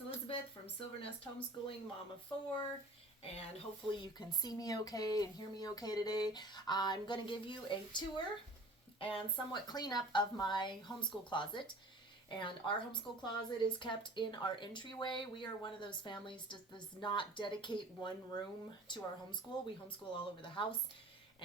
it's Elizabeth from Silver Nest Homeschooling, mom of 4, and hopefully you can see me okay and hear me okay today. I'm going to give you a tour and somewhat cleanup of my homeschool closet. And our homeschool closet is kept in our entryway. We are one of those families that does not dedicate one room to our homeschool. We homeschool all over the house.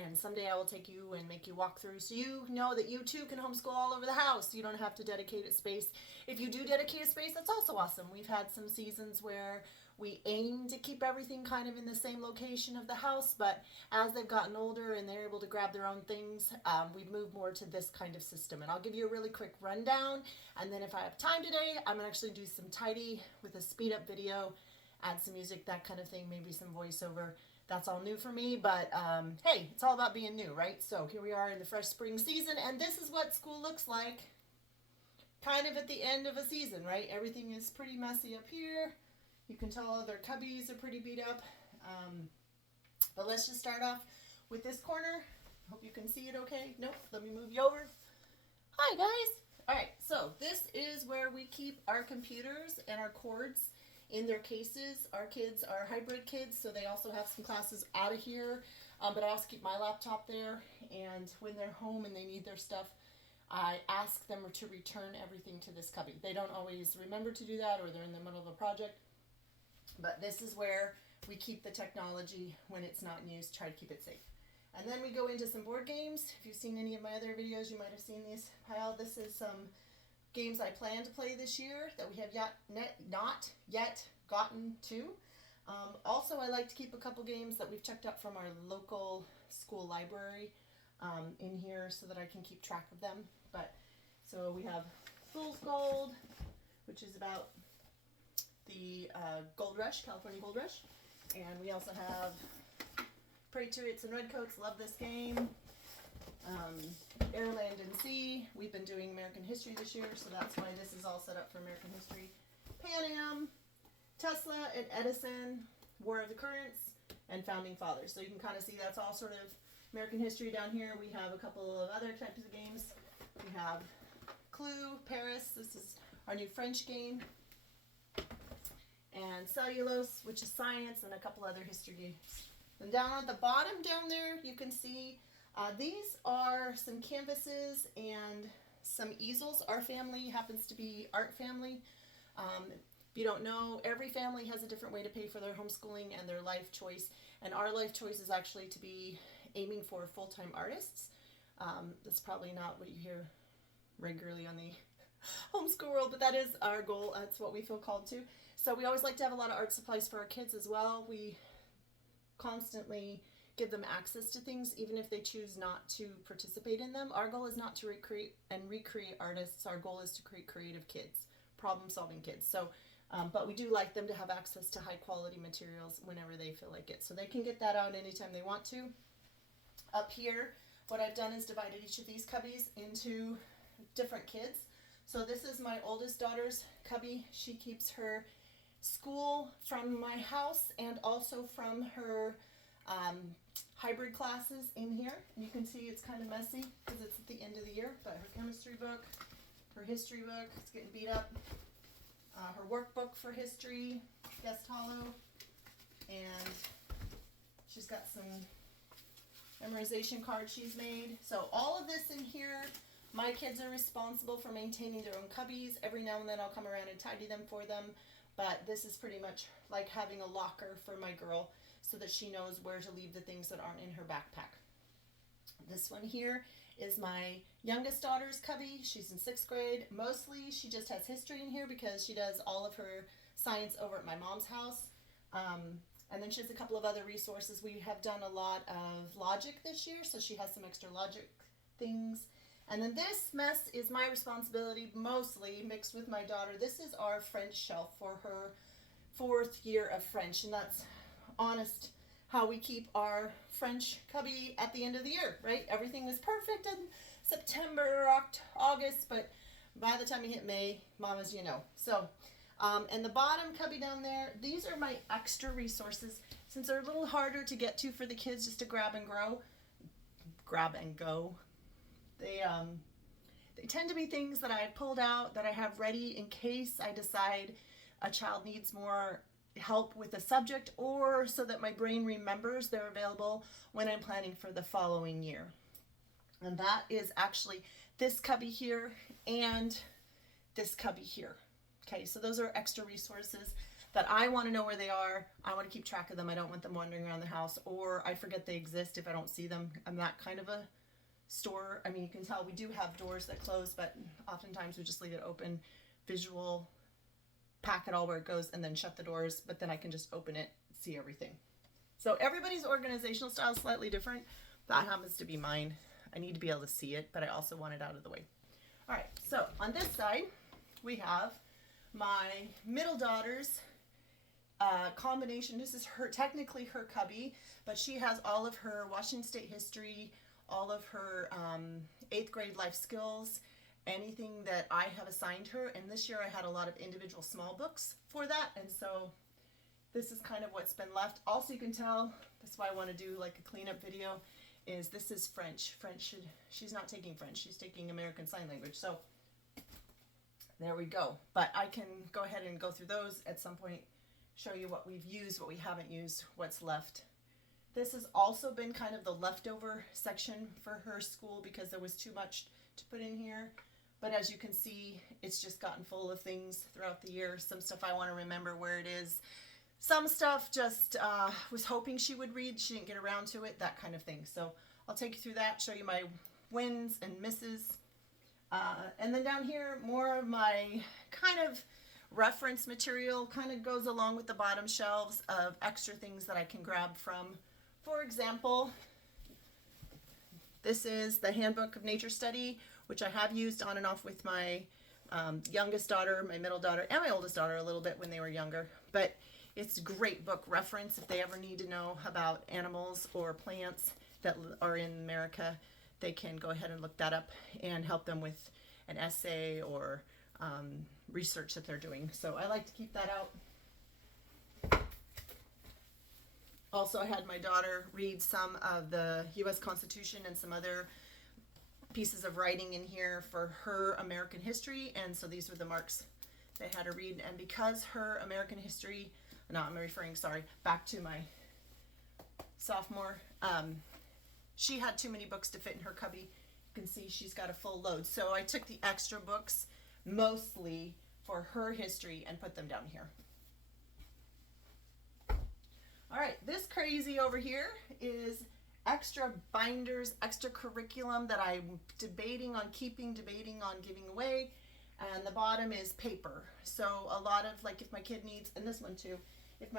And someday I will take you and make you walk through so you know that you too can homeschool all over the house. You don't have to dedicate a space. If you do dedicate a space, that's also awesome. We've had some seasons where we aim to keep everything kind of in the same location of the house, but as they've gotten older and they're able to grab their own things, we've moved more to this kind of system. And I'll give you a really quick rundown, and then if I have time today, I'm gonna actually do some tidy with a speed up video, add some music, that kind of thing, maybe some voiceover. That's all new for me, but hey, it's all about being new, right? So here we are in the fresh spring season, and this is what school looks like kind of at the end of a season, right? Everything is pretty messy up here. You can tell their cubbies are pretty beat up. But let's just start off with this corner. Hope you can see it okay. Nope, let me move you over. Hi, guys. All right, so this is where we keep our computers and our cords in their cases. Our kids are hybrid kids, so they also have some classes out of here, but I also keep my laptop there, and when they're home and they need their stuff, I ask them to return everything to this cubby. They don't always remember to do that, or they're in the middle of a project, but this is where we keep the technology when it's not in use, try to keep it safe. And then we go into some board games. If you've seen any of my other videos, you might have seen these pile. This is some games I plan to play this year that we have not yet gotten to. Also, I like to keep a couple games that we've checked out from our local school library in here so that I can keep track of them. So we have Fool's Gold, which is about the Gold Rush, California Gold Rush. And we also have Patriots and Redcoats, love this game. Air, Land, and Sea. We've been doing American history this year, so that's why this is all set up for American history. Pan Am, Tesla and Edison, War of the Currents, and Founding Fathers. So you can kind of see that's all sort of American history down here. We have a couple of other types of games. We have Clue, Paris. This is our new French game. And Cellulose, which is science, and a couple other history games. And down at the bottom down there, you can see these are some canvases and some easels. Our family happens to be art family. If you don't know, every family has a different way to pay for their homeschooling and their life choice. And our life choice is actually to be aiming for full-time artists. That's probably not what you hear regularly on the homeschool world, but that is our goal. That's what we feel called to. So we always like to have a lot of art supplies for our kids as well. We constantly give them access to things, even if they choose not to participate in them. Our goal is not to recreate artists. Our goal is to create creative kids, problem-solving kids. So, but we do like them to have access to high-quality materials whenever they feel like it. So they can get that out anytime they want to. Up here, what I've done is divided each of these cubbies into different kids. So this is my oldest daughter's cubby. She keeps her school from my house and also from her hybrid classes in here. And you can see it's kind of messy because it's at the end of the year, but her chemistry book, her history book, it's getting beat up, her workbook for history, guest hollow, and she's got some memorization cards she's made. So all of this in here, my kids are responsible for maintaining their own cubbies. Every now and then I'll come around and tidy them for them. But this is pretty much like having a locker for my girl so that she knows where to leave the things that aren't in her backpack. This one here is my youngest daughter's cubby. She's in 6th grade. Mostly she just has history in here because she does all of her science over at my mom's house. And then she has a couple of other resources. We have done a lot of logic this year, so she has some extra logic things. And then this mess is my responsibility, mostly mixed with my daughter. This is our French shelf for her 4th year of French, and that's honest how we keep our French cubby at the end of the year, right? Everything was perfect in September or August, but by the time you hit May, mamas, you know. So, and the bottom cubby down there, these are my extra resources. Since they're a little harder to get to for the kids just to grab and go. They tend to be things that I pulled out that I have ready in case I decide a child needs more help with a subject, or so that my brain remembers, they're available when I'm planning for the following year. And that is actually this cubby here and this cubby here. Okay, so those are extra resources that I want to know where they are. I want to keep track of them. I don't want them wandering around the house, or I forget they exist if I don't see them. I'm that kind of a store. I mean, you can tell we do have doors that close, but oftentimes we just leave it open, visual, pack it all where it goes, and then shut the doors, but then I can just open it, see everything. So everybody's organizational style is slightly different. That happens to be mine. I need to be able to see it, but I also want it out of the way. All right, so on this side, we have my middle daughter's combination. This is her, technically her cubby, but she has all of her Washington State history, all of her 8th grade life skills, anything that I have assigned her. And this year I had a lot of individual small books for that. And so this is kind of what's been left. Also, you can tell, that's why I want to do like a cleanup video, is this is French. She's not taking French, she's taking American Sign Language. So there we go. But I can go ahead and go through those at some point, show you what we've used, what we haven't used, what's left. This has also been kind of the leftover section for her school because there was too much to put in here. But as you can see, it's just gotten full of things throughout the year. Some stuff I want to remember where it is. Some stuff just was hoping she would read. She didn't get around to it, that kind of thing. So I'll take you through that, show you my wins and misses. And then down here, more of my kind of reference material kind of goes along with the bottom shelves of extra things that I can grab from. For example, this is the Handbook of Nature Study, which I have used on and off with my youngest daughter, my middle daughter, and my oldest daughter a little bit when they were younger. But it's a great book reference if they ever need to know about animals or plants that are in America. They can go ahead and look that up and help them with an essay or research that they're doing. So I like to keep that out. Also, I had my daughter read some of the U.S. Constitution and some other pieces of writing in here for her American history, and so these were the marks they had her read. And because her American history, back to my sophomore, she had too many books to fit in her cubby. You can see she's got a full load. So I took the extra books mostly for her history and put them down here. All right, this crazy over here is extra binders, extra curriculum that I'm debating on keeping, debating on giving away. And the bottom is paper. So a lot of, like, if my kid needs, and this one too, if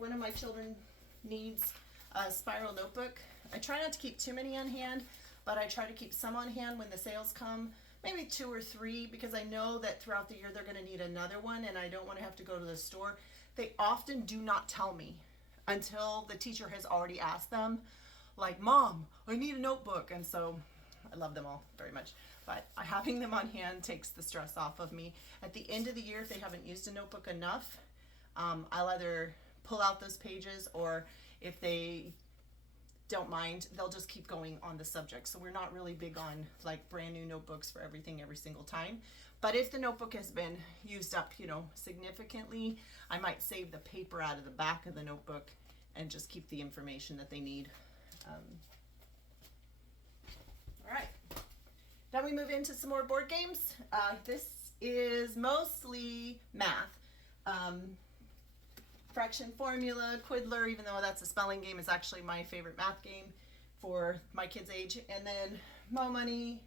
one of my children needs a spiral notebook, I try not to keep too many on hand, but I try to keep some on hand when the sales come, maybe 2 or 3, because I know that throughout the year they're going to need another one, and I don't want to have to go to the store. They often do not tell me until the teacher has already asked them, like, Mom, I need a notebook. And so I love them all very much, but having them on hand takes the stress off of me. At the end of the year, if they haven't used a notebook enough, I'll either pull out those pages, or if they don't mind, they'll just keep going on the subject. So we're not really big on like brand new notebooks for everything every single time. But if the notebook has been used up, significantly, I might save the paper out of the back of the notebook and just keep the information that they need. All right, then we move into some more board games. This is mostly math. Fraction formula, Quiddler, even though that's a spelling game, is actually my favorite math game for my kids' age. And then Mo Money.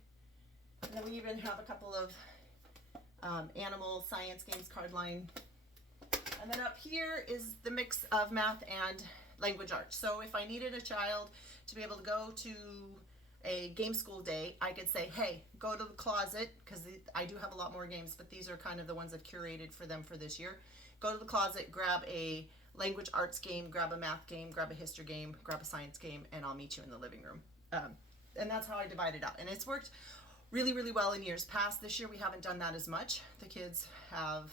And then we even have a couple of animal science games, card line. And then up here is the mix of math and language arts. So if I needed a child to be able to go to a game school day, I could say, hey, go to the closet, because I do have a lot more games, but these are kind of the ones I've curated for them for this year. Go to the closet, grab a language arts game, grab a math game, grab a history game, grab a science game, and I'll meet you in the living room. And that's how I divide it out. And it's worked really, really well in years past. This year we haven't done that as much. The kids have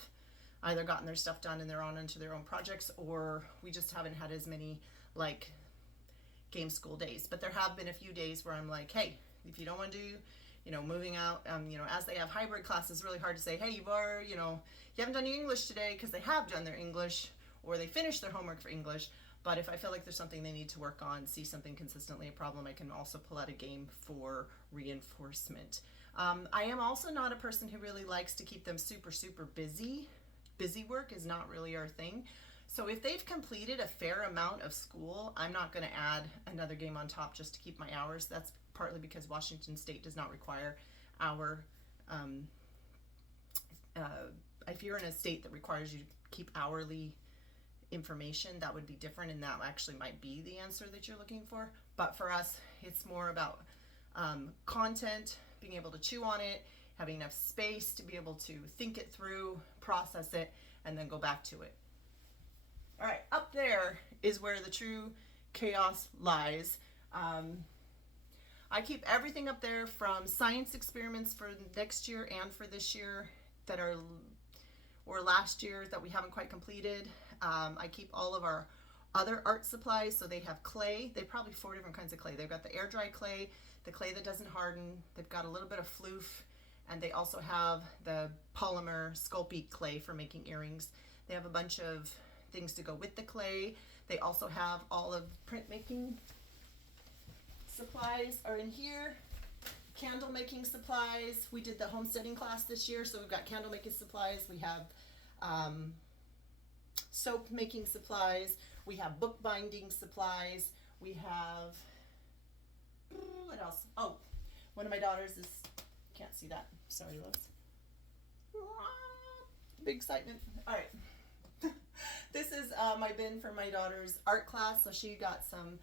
either gotten their stuff done and they're on into their own projects, or we just haven't had as many like game school days. But there have been a few days where I'm like, hey, if you don't want to do moving out, as they have hybrid classes, really hard to say, hey, you haven't done your English today, because they have done their English or they finished their homework for English. But if I feel like there's something they need to work on, see something consistently a problem, I can also pull out a game for reinforcement. I am also not a person who really likes to keep them super, super busy. Busy work is not really our thing. So if they've completed a fair amount of school, I'm not going to add another game on top just to keep my hours. That's partly because Washington State does not require our, if you're in a state that requires you to keep hourly information, that would be different, and that actually might be the answer that you're looking for. But for us, it's more about content, being able to chew on it, having enough space to be able to think it through, process it, and then go back to it. All right, up there is where the true chaos lies. I keep everything up there from science experiments for next year and for this year that are, or last year that we haven't quite completed. I keep all of our other art supplies. So they have clay. They have probably 4 different kinds of clay. They've got the air dry clay, the clay that doesn't harden. They've got a little bit of floof, and they also have the polymer Sculpey clay for making earrings. They have a bunch of things to go with the clay. They also have all of printmaking supplies are in here. Candle making supplies. We did the homesteading class this year, so we've got candle making supplies. We have soap making supplies. We have book binding supplies. We have, what else? Oh, one of my daughters is, can't see that. Sorry, loves. Big excitement. All right. This is my bin for my daughter's art class. So she got some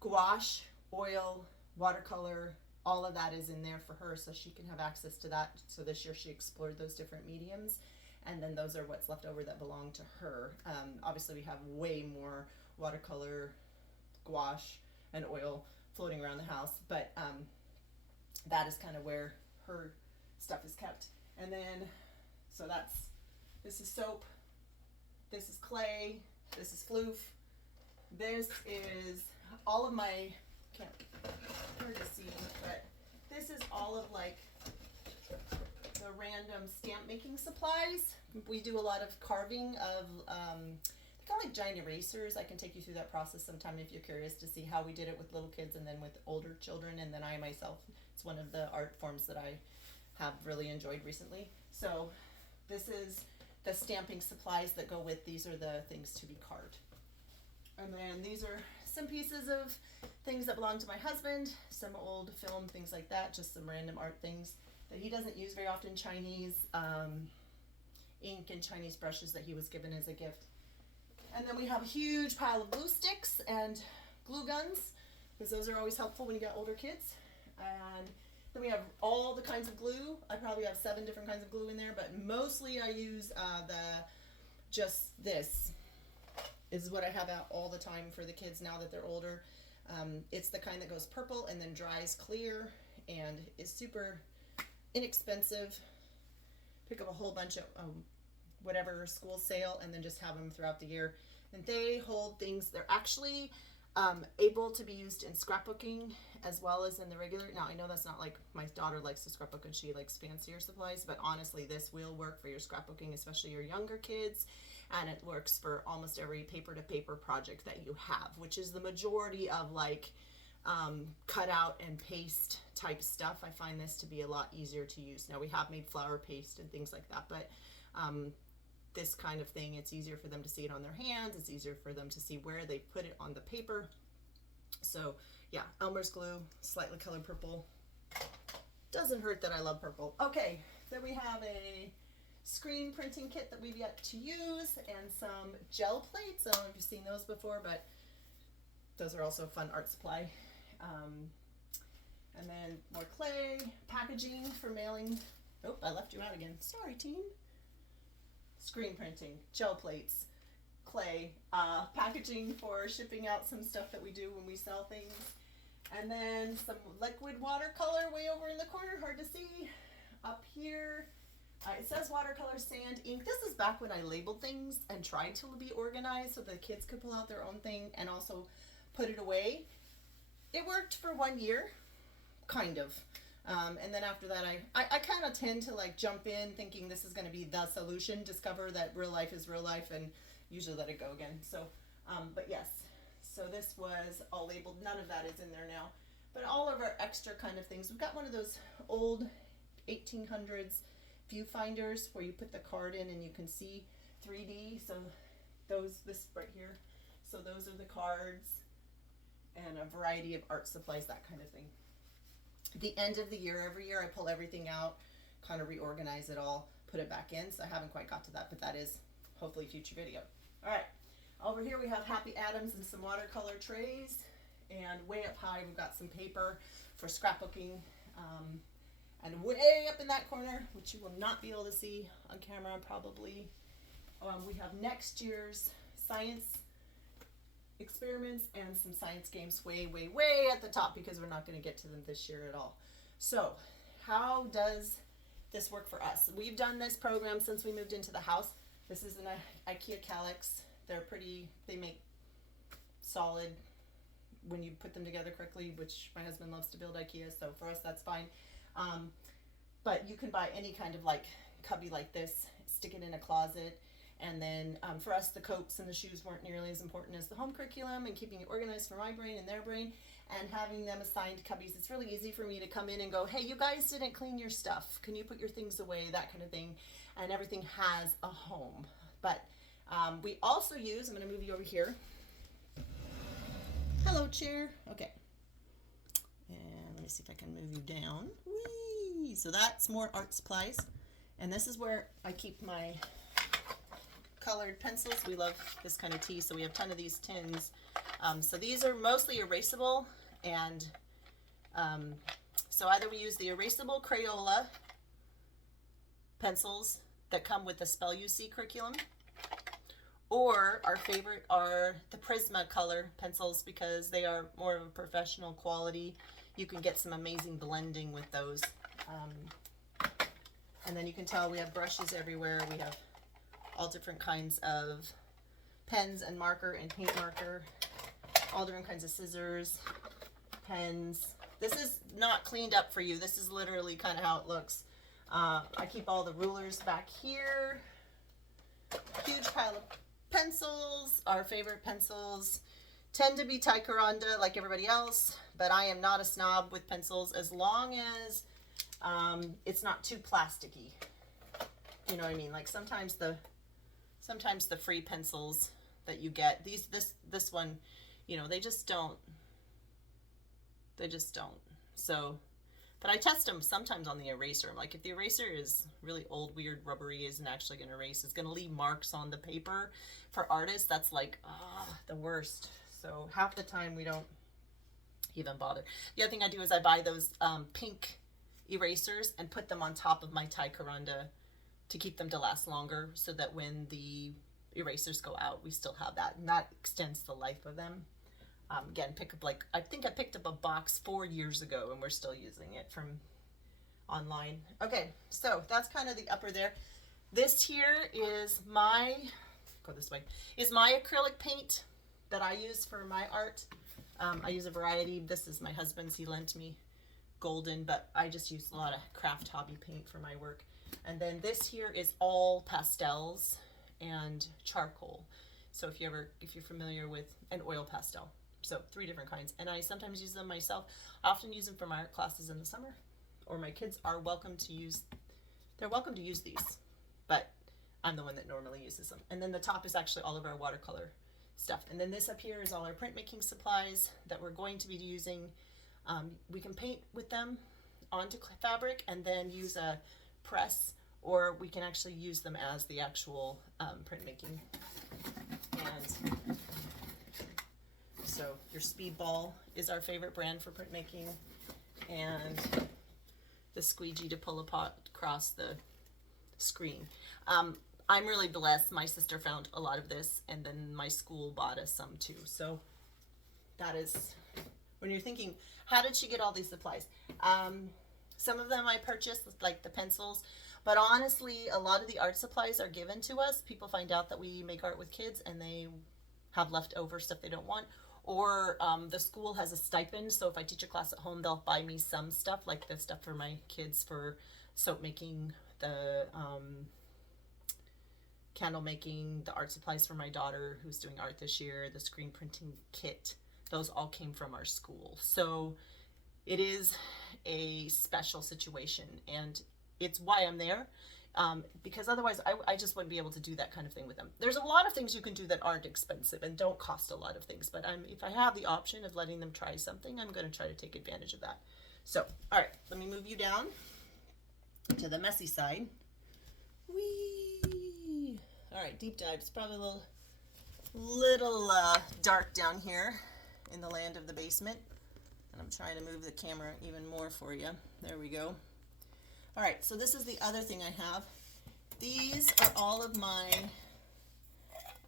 gouache, oil, watercolor, all of that is in there for her, so she can have access to that. So this year she explored those different mediums, and then those are what's left over that belong to her. Obviously we have way more watercolor, gouache, and oil floating around the house, but that is kind of where her stuff is kept. And then, so this is soap, this is clay, this is floof, this is all of my, can't hard to see, but this is all of like the random stamp making supplies. We do a lot of carving of kind of like giant erasers. I can take you through that process sometime if you're curious to see how we did it with little kids and then with older children, and then I myself, it's one of the art forms that I have really enjoyed recently. So this is the stamping supplies that go with, these are the things to be carved. And then these are some pieces of things that belong to my husband, some old film, things like that, just some random art things that he doesn't use very often, Chinese ink and Chinese brushes that he was given as a gift. And then we have a huge pile of glue sticks and glue guns, because those are always helpful when you got older kids. And then we have all the kinds of glue. I probably have 7 different kinds of glue in there, but mostly I use this is what I have out all the time for the kids now that they're older. It's the kind that goes purple and then dries clear and is super inexpensive. Pick up a whole bunch of whatever school sale and then just have them throughout the year. And they hold things, they're actually able to be used in scrapbooking as well as in the regular. Now I know that's not like, my daughter likes to scrapbook and she likes fancier supplies, but honestly this will work for your scrapbooking, especially your younger kids. And it works for almost every paper to paper project that you have, which is the majority of like cut out and paste type stuff. I find this to be a lot easier to use. Now we have made flour paste and things like that, but this kind of thing, it's easier for them to see it on their hands. It's easier for them to see where they put it on the paper. So yeah, Elmer's glue, slightly colored purple. Doesn't hurt that I love purple. Okay, then we have a screen printing kit that we've yet to use and some gel plates. I don't know if you've seen those before, but those are also a fun art supply. And then more clay, packaging for mailing. Oh, I left you out again. Sorry, team. Screen printing, gel plates, clay, packaging for shipping out some stuff that we do when we sell things. And then some liquid watercolor way over in the corner, hard to see. Up here, it says watercolor, sand, ink. This is back when I labeled things and tried to be organized so the kids could pull out their own thing and also put it away. It worked for 1 year, kind of. And then after that, I kind of tend to like jump in thinking this is going to be the solution, discover that real life is real life, and usually let it go again. So, but yes, so this was all labeled. None of that is in there now. But all of our extra kind of things. We've got one of those old 1800s viewfinders where you put the card in and you can see 3D. So this right here. So those are the cards and a variety of art supplies, that kind of thing. At the end of the year, every year I pull everything out, kind of reorganize it all, put it back in. So I haven't quite got to that, but that is hopefully a future video. All right, over here we have Happy Adams and some watercolor trays. And way up high, we've got some paper for scrapbooking. And way up in that corner, which you will not be able to see on camera probably, we have next year's science experiments and some science games way at the top, because we're not going to get to them this year at all. So how does this work for us? We've done this program since we moved into the house. This is an IKEA Calyx. They're pretty, they make solid when you put them together correctly, which my husband loves to build IKEA, so for us that's fine. But you can buy any kind of like cubby like this, stick it in a closet, and then for us the coats and the shoes weren't nearly as important as the home curriculum and keeping it organized for my brain and their brain, and having them assigned cubbies. It's really easy for me to come in and go, hey, you guys didn't clean your stuff, can you put your things away, that kind of thing, and everything has a home. But we also use, I'm going to move you over here. Hello, chair. Okay. And let me see if I can move you down. Whee! So that's more art supplies. And this is where I keep my colored pencils. We love this kind of tea, so we have a ton of these tins. So these are mostly erasable, and so either we use the erasable Crayola pencils that come with the Spell You See curriculum, or our favorite are the Prismacolor pencils, because they are more of a professional quality. You can get some amazing blending with those. And then you can tell we have brushes everywhere. We have all different kinds of pens and marker and paint marker, all different kinds of scissors, pens. This is not cleaned up for you. This is literally kind of how it looks. I keep all the rulers back here. Huge pile of pencils. Our favorite pencils tend to be Ticonderoga like everybody else, but I am not a snob with pencils as long as it's not too plasticky. You know what I mean? Like sometimes the free pencils that you get, this one, you know, they just don't. So, but I test them sometimes on the eraser. Like if the eraser is really old, weird, rubbery, isn't actually going to erase, it's going to leave marks on the paper. For artists, that's like the worst. So half the time we don't even bother. The other thing I do is I buy those pink erasers and put them on top of my Ticonderoga to keep them to last longer, so that when the erasers go out, we still have that, and that extends the life of them. Again, pick up, like, I think I picked up a box 4 years ago and we're still using it from online. Okay, so that's kind of the upper there. This here is my, go this way, is my acrylic paint that I use for my art. I use a variety. This is my husband's, he lent me golden, but I just use a lot of craft hobby paint for my work. And then this here is all pastels and charcoal. So if you're familiar with an oil pastel. So 3 different kinds, and I sometimes use them myself. I often use them for my art classes in the summer, or my kids are welcome to use, they're welcome to use these, but I'm the one that normally uses them. And then the top is actually all of our watercolor stuff. And then this up here is all our printmaking supplies that we're going to be using. We can paint with them onto fabric and then use a press, or we can actually use them as the actual printmaking. And so your Speedball is our favorite brand for printmaking, and the squeegee to pull across the screen. I'm really blessed. My sister found a lot of this, and then my school bought us some too. So that is, when you're thinking, how did she get all these supplies? Some of them I purchased, like the pencils, but honestly, a lot of the art supplies are given to us. People find out that we make art with kids and they have leftover stuff they don't want, or the school has a stipend. So if I teach a class at home, they'll buy me some stuff, like the stuff for my kids for soap making, the candle making, the art supplies for my daughter who's doing art this year, the screen printing kit. Those all came from our school. So it is a special situation, and it's why I'm there. Because otherwise I just wouldn't be able to do that kind of thing with them. There's a lot of things you can do that aren't expensive and don't cost a lot of things, but if I have the option of letting them try something, I'm going to try to take advantage of that. So, all right, let me move you down to the messy side. Whee! All right, deep dive. It's probably a little dark down here in the land of the basement, and I'm trying to move the camera even more for you. There we go. All right, so this is the other thing I have. These are all of my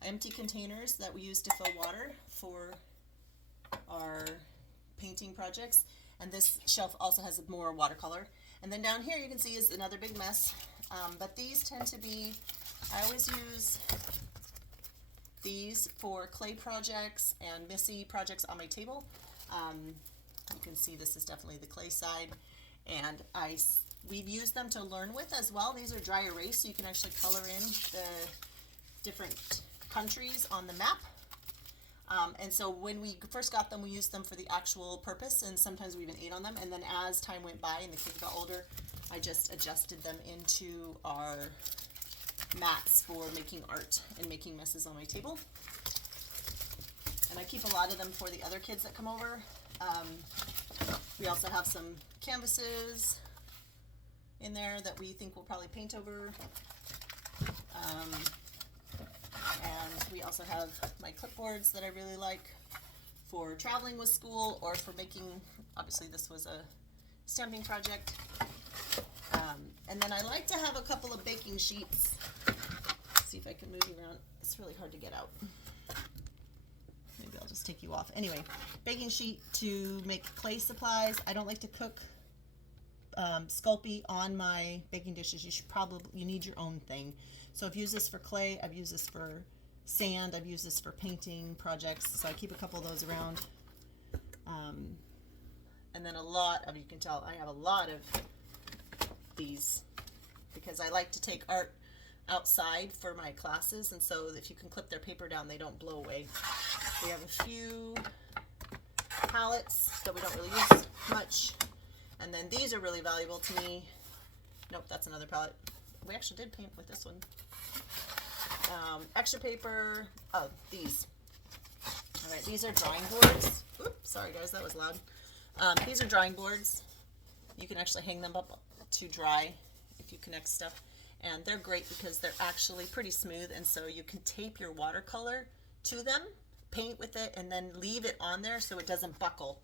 empty containers that we use to fill water for our painting projects. And this shelf also has more watercolor. And then down here you can see is another big mess. But these tend to be, I always use these for clay projects and messy projects on my table. You can see this is definitely the clay side. And we've used them to learn with as well. These are dry erase, so you can actually color in the different countries on the map. And so when we first got them, we used them for the actual purpose, and sometimes we even ate on them. And then as time went by and the kids got older, I just adjusted them into our mats for making art and making messes on my table. And I keep a lot of them for the other kids that come over. We also have some canvases in there that we think we'll probably paint over. And we also have my clipboards that I really like for traveling with school or for making, obviously this was a stamping project. And then I like to have a couple of baking sheets. Let's see if I can move you around. It's really hard to get out. Maybe I'll just take you off. Anyway, baking sheet to make clay supplies. I don't like to cook Sculpey on my baking dishes. You need your own thing. So I've used this for clay, I've used this for sand, I've used this for painting projects, so I keep a couple of those around. And then you can tell I have a lot of these because I like to take art outside for my classes, and so if you can clip their paper down, they don't blow away. We have a few palettes that we don't really use much. And then these are really valuable to me. Nope, that's another palette. We actually did paint with this one. Extra paper. Oh, these. All right, these are drawing boards. Oops, sorry guys, that was loud. These are drawing boards. You can actually hang them up to dry if you connect stuff. And they're great because they're actually pretty smooth, and so you can tape your watercolor to them, paint with it, and then leave it on there so it doesn't buckle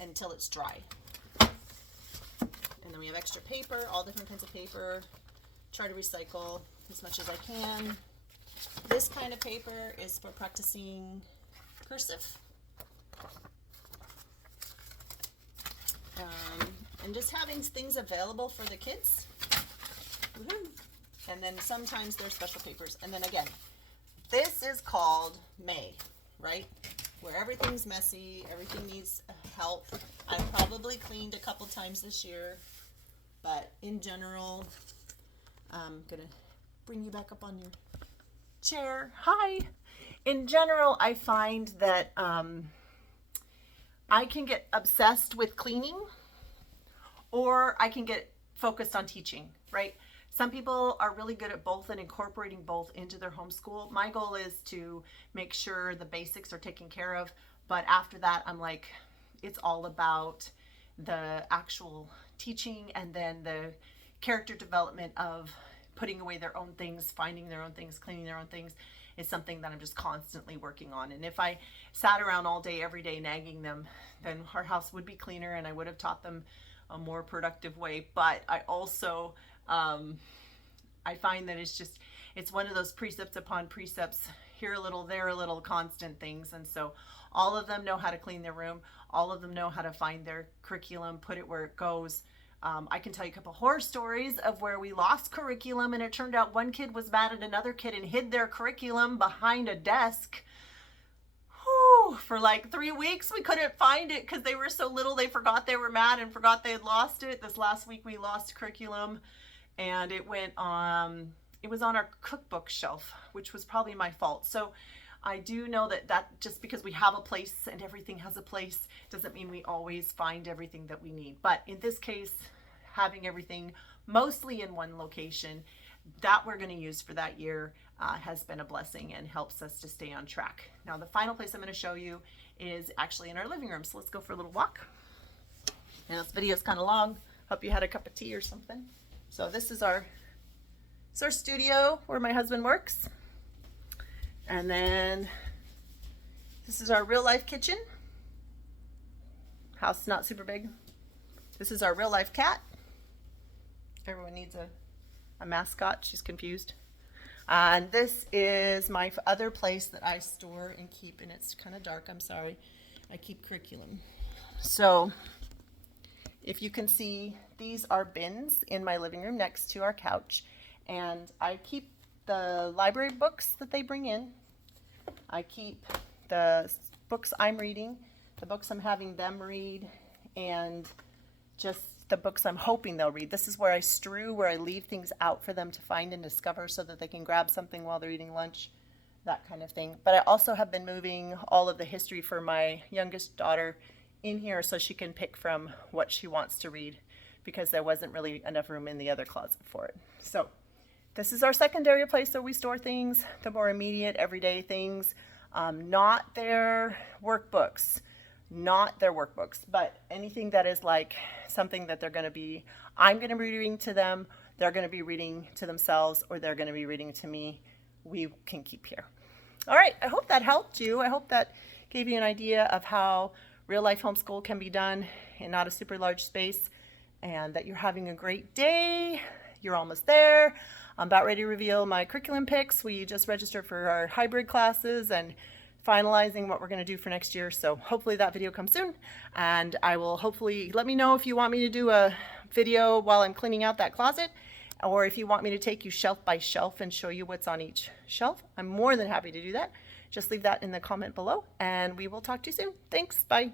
until it's dry. And then we have extra paper, all different kinds of paper. Try to recycle as much as I can. This kind of paper is for practicing cursive. And just having things available for the kids. Woohoo! And then sometimes there's special papers. And then again, this is called May, right? Where everything's messy, everything needs help. I've probably cleaned a couple times this year, but in general, I'm gonna bring you back up on your chair. Hi. In general, I find that I can get obsessed with cleaning, or I can get focused on teaching, right? Some people are really good at both and incorporating both into their homeschool. My goal is to make sure the basics are taken care of, but after that, I'm like, it's all about the actual teaching and then the character development of putting away their own things, finding their own things, cleaning their own things is something that I'm just constantly working on. And if I sat around all day, every day nagging them, then our house would be cleaner and I would have taught them a more productive way. But I also, I find that it's one of those precepts upon precepts, here a little, there a little, constant things. And so all of them know how to clean their room. All of them know how to find their curriculum, put it where it goes. I can tell you a couple horror stories of where we lost curriculum and it turned out one kid was mad at another kid and hid their curriculum behind a desk. Whew. for like 3 weeks. We couldn't find it because they were so little. They forgot they were mad and forgot they had lost it. This last week we lost curriculum, and it went on, it was on our cookbook shelf, which was probably my fault. So I do know that just because we have a place and everything has a place doesn't mean we always find everything that we need. But in this case, having everything mostly in one location that we're going to use for that year has been a blessing and helps us to stay on track. Now the final place I'm going to show you is actually in our living room. So let's go for a little walk. Now this video is kind of long. Hope you had a cup of tea or something. So this is our studio where my husband works. And then this is our real life kitchen. House not super big. This is our real life cat. Everyone needs a mascot. She's confused. And this is my other place that I store and keep, and it's kind of dark, I'm sorry. I keep curriculum. So if you can see, these are bins in my living room next to our couch, and I keep the library books that they bring in. I keep the books I'm reading, the books I'm having them read, and just the books I'm hoping they'll read. This is where I strew, where I leave things out for them to find and discover so that they can grab something while they're eating lunch, that kind of thing. But I also have been moving all of the history for my youngest daughter in here so she can pick from what she wants to read, because there wasn't really enough room in the other closet for it. So this is our secondary place where we store things, the more immediate everyday things, not their workbooks, but anything that is like something that I'm going to be reading to them, they're going to be reading to themselves, or they're going to be reading to me, we can keep here. All right, I hope that helped you. I hope that gave you an idea of how real life homeschool can be done in not a super large space, and that you're having a great day. You're almost there. I'm about ready to reveal my curriculum picks. We just registered for our hybrid classes and finalizing what we're going to do for next year. So hopefully that video comes soon, and I will hopefully let me know if you want me to do a video while I'm cleaning out that closet, or if you want me to take you shelf by shelf and show you what's on each shelf. I'm more than happy to do that. Just leave that in the comment below, and we will talk to you soon. Thanks. Bye.